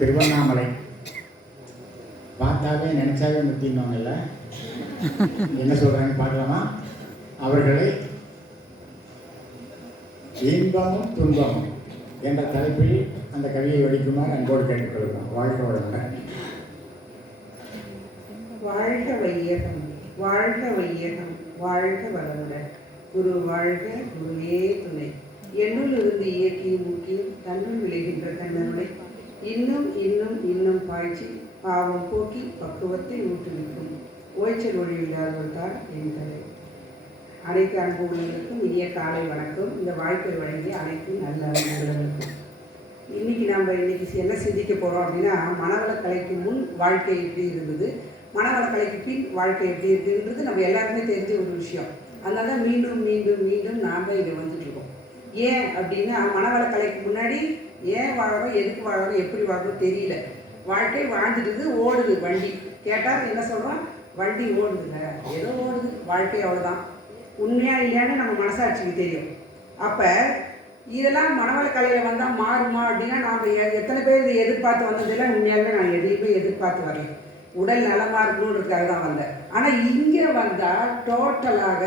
திருவண்ணாமலை பார்த்தாவே நினைச்சாவே முத்தின்வாங்கல்ல, என்ன சொல்றாங்க பார்க்கலாமா? அவர்களை இன்பமும் துன்பமும் என்ற தலைப்பில் அந்த கவியை வடிக்குமாறு அன்போடு கேட்டுக்கொள்கிறோம். வாழ்க வளமுடன். வாழ்க வையகம், வாழ்க வையகம், வாழ்க வளமுடன். குரு வாழ்க, குருவே துணை. என்னுள் இருந்து இயக்கியும் முக்கியம் தன்னுள் விளைகின்ற கண்ணனுடைய இன்னும் இன்னும் இன்னும் பாய்ச்சி பாவம் போக்கி பக்குவத்தை ஊற்றுவிக்கும் ஓய்ச்சல் ஒழிவில்லாதவர்தான் என் தலை. அனைத்து அன்பு உள்ளவர்களுக்கும் இனிய காலை வணக்கம். இந்த வாய்ப்பை வழங்கிய அனைத்து நல்ல நல்லவர்களுக்கும் இன்னைக்கு என்ன சிந்திக்க போகிறோம் அப்படின்னா, மனவளக்கலைக்கு முன் வாழ்க்கை எப்படி இருந்தது, மனவளக்கலைக்கு பின் வாழ்க்கை எப்படி இருக்குன்றது நம்ம எல்லாருக்குமே தெரிஞ்ச ஒரு விஷயம். அதனால தான் மீண்டும் மீண்டும் மீண்டும் நாம் இங்கே வந்துட்டு இருக்கோம். ஏன் அப்படின்னா, மனவளக்கலைக்கு முன்னாடி ஏன் வாழறோம், எதுக்கு வாழறோம், எப்படி வாழறோம் தெரியல. வாழ்க்கை வாழ்ந்துட்டு ஓடுது வண்டி. கேட்டால் என்ன சொல்கிறோம்? வண்டி ஓடுதுங்க, ஏதோ ஓடுது, வாழ்க்கை அவ்வளோதான். உண்மையா இல்லையான்னு நம்ம மனசாட்சிக்கு தெரியும். அப்போ இதெல்லாம் மனவளக்கலையில் வந்தால் மாறுமா அப்படின்னா, நாம் எத்தனை பேர் இதை எதிர்பார்த்து வந்ததில்லை. உண்மையாலுமே நான் எதையுமே எதிர்பார்த்து வரேன். உடல் நலமாக இருக்கணுன்றதுக்காக தான் வந்தேன். ஆனால் இங்கே வந்தால் டோட்டலாக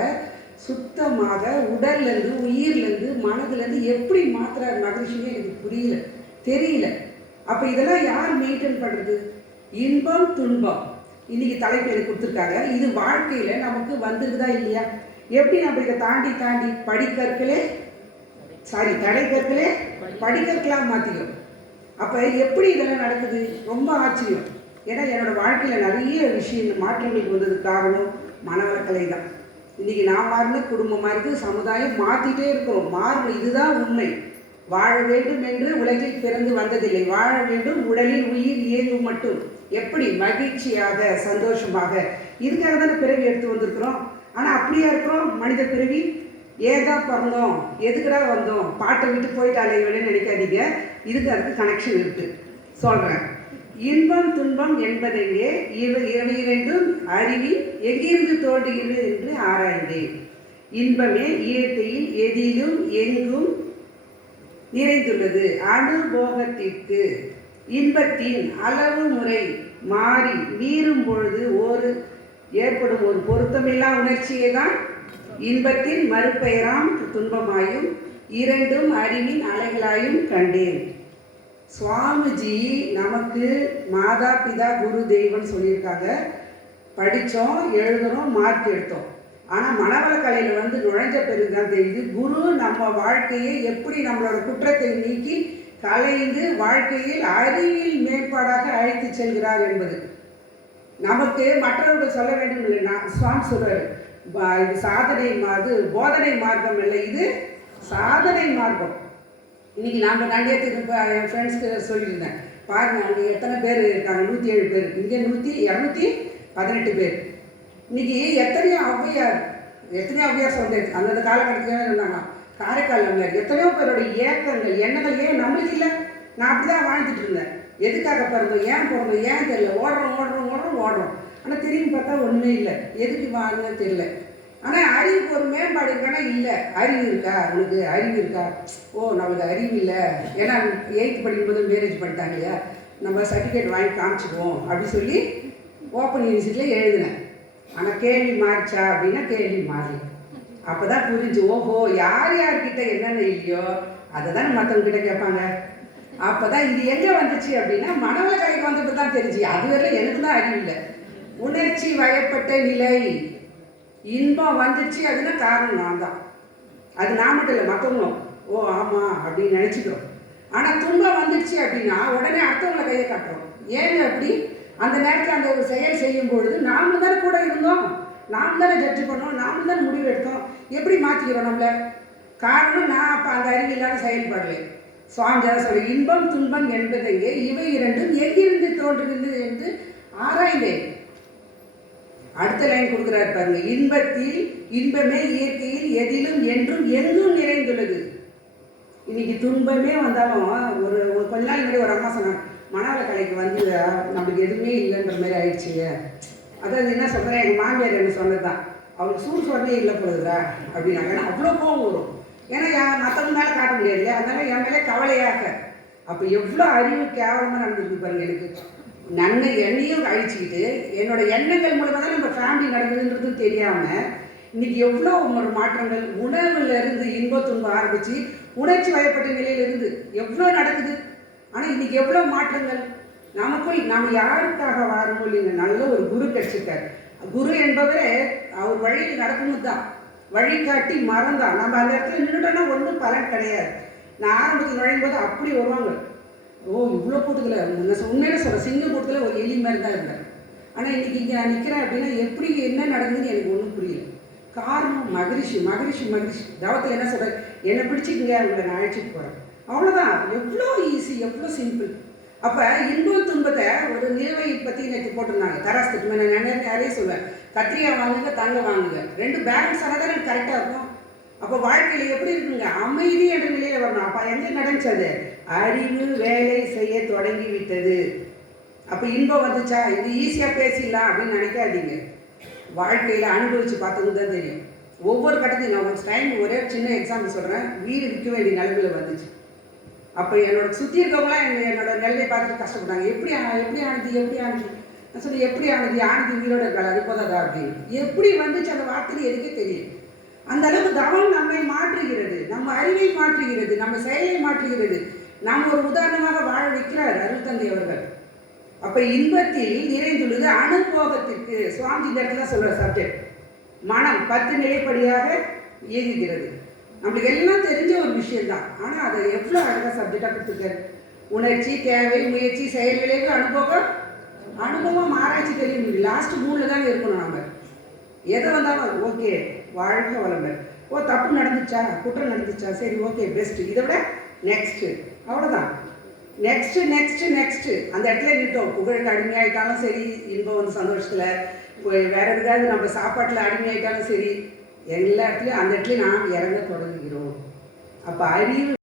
சுத்தமாக உடல்லேருந்து உயிர்லேருந்து மனதுலேருந்து எப்படி மாற்றுறாரு மகிழ்ச்சியே எனக்கு புரியல, தெரியல. அப்போ இதெல்லாம் யார் மெயின்டைன் பண்ணுறது? இன்பம் துன்பம் இன்றைக்கி தலைப்பு எனக்கு கொடுத்துருக்காங்க. இது வாழ்க்கையில் நமக்கு வந்துருக்குதா இல்லையா? எப்படி நம்ம இதை தாண்டி தாண்டி தடைக்கற்களே படிக்கற்களாக மாற்றிக்கும். அப்போ எப்படி இதெல்லாம் நடக்குது? ரொம்ப ஆச்சரியம். ஏன்னா என்னோடய வாழ்க்கையில் நிறைய விஷயம் மாற்றங்களுக்கு வந்ததுக்கு காரணம் மனவளக்கலை தான். இன்றைக்கி நான் மாறின குடும்பமாக இருக்குது, சமுதாயம் மாற்றிட்டே இருக்கிறோம். மாறும், இதுதான் உண்மை. வாழ வேண்டும் என்று உலகில் பிறந்து வந்ததில்லை. வாழ வேண்டும், உடலில் உயிர் இயங்கும் மட்டும். எப்படி மகிழ்ச்சியாக சந்தோஷமாக, இதுக்காக தானே பிறவி எடுத்து வந்திருக்கிறோம். ஆனால் அப்படியா இருக்கிறோம்? மனித பிறவி ஏதான் பிறந்தோம், எதுக்குடா வந்தோம், பாட்டை விட்டு போயிட்டாலே இவனே நினைக்காதீங்க. இதுக்கு அதுக்கு கனெக்ஷன் இருக்குது. சொல்கிறேன். இன்பம் துன்பம் என்பதையே இரண்டும் அறிவி எங்கிருந்து தோன்றுகிறது என்று ஆராய்ந்தேன். இன்பமே இயற்கையில் எதிலும் எங்கும் நிறைந்துள்ளது. அனுபோகத்திற்கு இன்பத்தின் அளவு முறை மாறி மீறும் பொழுது ஏற்படும் ஒரு பொருத்தமில்லா உணர்ச்சியை தான் இன்பத்தின் மறுபெயராம் துன்பமாயும் இரண்டும் அறிவின் அலைகளாயும் கண்டேன். சுவாமிஜி நமக்கு மாதா பிதா குரு தெய்வம்னு சொல்லியிருக்காங்க. படித்தோம், எழுதணும், மார்க் எடுத்தோம். ஆனால் மனவளக்கலையில் நுழைஞ்ச பிறகு தான் தெரியுது, குரு நம்ம வாழ்க்கையை எப்படி நம்மளோட குற்றத்தை நீக்கி கலைந்து வாழ்க்கையில் அறிவியல் மேம்பாடாக அழைத்து செல்கிறார் என்பது நமக்கு மற்றவர்கள் சொல்ல வேண்டும் இல்லை. சுவாமி சொல்றாரு, இது சாதனை போதனை மார்க்கம் இல்லை, இது சாதனை மார்க்கம். இன்னைக்கு நாம் கண்டியத்துக்கு என் ஃப்ரெண்ட்ஸ்க்கு சொல்லியிருந்தேன், பாருங்கள் அங்கே எத்தனை பேர் இருக்காங்க, 107 பேர், இங்கே 218 பேர். இன்னைக்கு எத்தனையோ ஔவையார் சொல்கிறது அந்தந்த காலகட்டத்தில் இருந்தாங்க. காரைக்கால் அம்மையார், எத்தனையோ பேரோட ஏக்கங்கள் எண்ணங்கள் ஏன் நம்மளுக்கு இல்லை. நான் அப்படி தான் வாழ்ந்துட்டு இருந்தேன். எதுக்காக பிறந்தோம், ஏன் பிறந்தோம், ஏன் தெரியல. ஓடுறோம். ஆனால் திரும்பி பார்த்தா ஒன்றுமே இல்லை. எதுக்கு வாங்கன்னு தெரியல. ஆனால் அறிவுக்கு ஒரு மேம்பாடு இருக்கானா? இல்லை. அறிவு இருக்கா? உனக்கு அறிவு இருக்கா? நம்மளுக்கு அறிவு இல்லை. ஏன்னா 8th படிக்கும்போது மேரேஜ் பண்ணிட்டாங்க இல்லையா, நம்ம சர்டிஃபிகேட் வாங்கி காமிச்சிடுவோம் அப்படி சொல்லி ஓப்பன் யூனிவர்சிட்டியில் எழுதினேன். ஆனால் கேள்வி மாறிச்சா அப்படின்னா கேள்வி மாறல. அப்போ தான் புரிஞ்சு, யார்கிட்ட என்னென்ன இல்லையோ அதை தான் மற்றவங்ககிட்ட கேட்பாங்க. அப்போ தான் இது எங்கே வந்துச்சு அப்படின்னா, மனவளக்கலைக்கு வந்தப்போ தான் தெரிஞ்சு. அதுவரை எனக்கு தான் அறிவு இல்லை. உணர்ச்சி வயப்பட்ட நிலை, இன்பம் வந்துச்சு அதுன்னா காரணம் நான் தான். அது நான் மட்டும் இல்லை, மற்றவங்களும் ஆமாம் அப்படின்னு நினச்சிக்கிறோம். ஆனால் துன்பம் வந்துடுச்சு அப்படின்னா உடனே அடுத்தவங்களை கையை காட்டுறோம். ஏங்க அப்படி? அந்த நேரத்தில் அந்த ஒரு செயல் செய்யும் பொழுது நாம தானே கூட இருந்தோம், நாம் தானே ஜட்ஜ் பண்ணோம், நாம் தானே முடிவு எடுத்தோம். எப்படி மாற்றிக்கிறோம் நம்மளை? காரணம் நான் அப்போ அந்த அறிவில்லாத செயல்படலை. சுவாமி சொல்ல, இன்பம் துன்பம் என்பதையே இவை இரண்டும் எங்கிருந்து தோன்றுகிறது என்று ஆராய்ந்தேன். அடுத்த லைன் கொடுக்குறாரு பாருங்க, இன்பமே இயற்கையில் எதிலும் என்றும் எங்கும் நிறைந்துள்ளது. இன்னைக்கு துன்பமே வந்தாலும் ஒரு கொஞ்ச நாள் முன்னாடி ஒரு அம்மா சொன்னாங்க, மனவளக்கலைக்கு நம்மளுக்கு எதுவுமே இல்லைன்ற மாதிரி ஆயிடுச்சுங்க. அதாவது என்ன சொல்கிறேன், எங்கள் மாமியார் என்ன சொன்னது தான், அவளுக்கு சூழ்நிலை இல்லை போகுதுரா அப்படின்னாங்க. ஏன்னா அவ்வளோ கோவம் வரும். ஏன்னா மற்றவங்க மேலே காட்ட முடியாது இல்லையா, அதனால என் மேலே கவலையாக அப்போ எவ்வளோ அறிவு கேவலமாக நடந்துருக்கு பாருங்க. எனக்கு நன்மை எண்ணையும் அழிச்சுக்கிட்டு என்னோட எண்ணங்கள் மூலமாக தான் நம்ம ஃபேமிலி நடக்குதுன்றதும் தெரியாமல் இன்னைக்கு எவ்வளோ ஒரு மாற்றங்கள், உணவுல இருந்து இன்ப துன்பம் ஆரம்பித்து உணர்ச்சி வயப்பட்ட நிலையிலிருந்து எவ்வளோ நடக்குது. ஆனால் இன்னைக்கு எவ்வளோ மாற்றங்கள் நமக்குள் நாம் யாருக்காக வாரமோ இல்லைங்க. நல்ல ஒரு குரு கிடைச்சிருக்காரு. குரு என்பவரே அவர் வழியில் நடக்கணும் தான், வழிகாட்டி மறந்தான். நம்ம அந்த இடத்துல நின்றுட்டோன்னா ஒன்றும் பலன் கிடையாது. நான் ஆரம்பத்தில் நுழையும் போது அப்படி வருவாங்க, ஓ இவ்வளோ கூட்டத்தில் உண்மையில சொல்கிறேன், சிங்கம் கூட்டத்தில் ஒரு எலி மாதிரி தான் இருந்தேன். ஆனால் இன்னைக்கு இங்கே நான் நிற்கிறேன் அப்படின்னா எப்படி என்ன நடக்குதுன்னு எனக்கு ஒன்றும் புரியல. காரணம் மகரிஷி மகரிஷி மகரிஷி தவத்தில் என்ன சொல்கிறார், என்னை பிடிச்சிக்கங்க உங்களை நான் அழைச்சிட்டு போகிறேன், அவ்வளோதான். எவ்வளோ ஈஸி, எவ்வளோ சிம்பிள். அப்போ இன்ப துன்பத்தை ஒரு நிறுவை பற்றி எனக்கு போட்டிருந்தாங்க தராசு திட்டமே. நான் நிறைய சொல்லுவேன், கத்திரிக்காய் வாங்குங்க தங்க வாங்குங்க, ரெண்டு பேலன்ஸ் ஆனால் தான் எனக்கு கரெக்டாக இருக்கும். அப்போ வாழ்க்கையில் எப்படி இருக்குங்க, அமைதி என்ற நிலையில் வரணும். அப்போ எங்கே நடந்துச்சது, அறிவு வேலை செய்ய தொடங்கி விட்டது. அப்போ இன்பம் வந்துச்சா, இது ஈஸியாக பேசிடலாம் அப்படின்னு நினைக்காதீங்க. வாழ்க்கையில் அனுபவித்து பார்த்தது தான் தெரியும். ஒவ்வொரு கட்டத்தையும் நான் ஒரு டைம் ஒரே சின்ன எக்ஸாம்பிள் சொல்கிறேன். வீடு விற்க வேண்டிய நிலைமையில் வந்துச்சு. அப்போ என்னோட சுற்றி இருக்கவங்களாம் என்னோட நிலையை பார்த்துட்டு கஷ்டப்பட்டாங்க. எப்படி ஆனது நான் சொல்லி எப்படி ஆனது உயிரோட இருக்காது அது போதாதா அப்படின்னு. எப்படி வந்துச்சு அந்த வார்த்தையில் எனக்கே தெரியும். அந்த அளவுக்கு தவம் நம்மை மாற்றுகிறது, நம்ம அறிவை மாற்றுகிறது, நம்ம செயலை மாற்றுகிறது. நாம் ஒரு உதாரணமாக வாழ வைக்கிறார் அருள்தந்தை அவர்கள். அப்போ இன்பத்தில் நிறைந்துள்ளது அனுபோகத்திற்கு. சுவாமி இந்த இடத்துல சொல்கிற சப்ஜெக்ட் மனம் 10 நிலைப்படியாக இயங்குகிறது. நம்மளுக்கு எல்லாம் தெரிஞ்ச ஒரு விஷயம்தான், ஆனால் அதை எவ்வளோ அழகாக சப்ஜெக்டாக கொடுத்துருக்காரு. உணர்ச்சி, தேவை, முயற்சி, செயல் விளைவு, அனுபவம் ஆராய்ச்சி தெரியும். லாஸ்ட் 3 தானே இருக்கணும். நம்ம எதை வந்தாலும் ஓகே வாழ்க வளம்பர், ஓ தப்பு நடந்துச்சா, குற்றம் நடந்துச்சா, சரி ஓகே பெஸ்ட், இதை விட நெக்ஸ்ட்டு, அவ்வளோதான். நெக்ஸ்ட்டு அந்த இடத்துல நிட்டோம். புகழுக்கு அடிமையாயிட்டாலும் சரி, இன்பம் வந்து சந்தோஷத்தில் போய் வேறு எதுக்காவது நம்ம சாப்பாட்டில் அடிமையாயிட்டாலும் சரி, எல்லா இடத்துலையும் அந்த இடத்துல நாம் இறங்க தொடங்குகிறோம். அப்போ அறிவு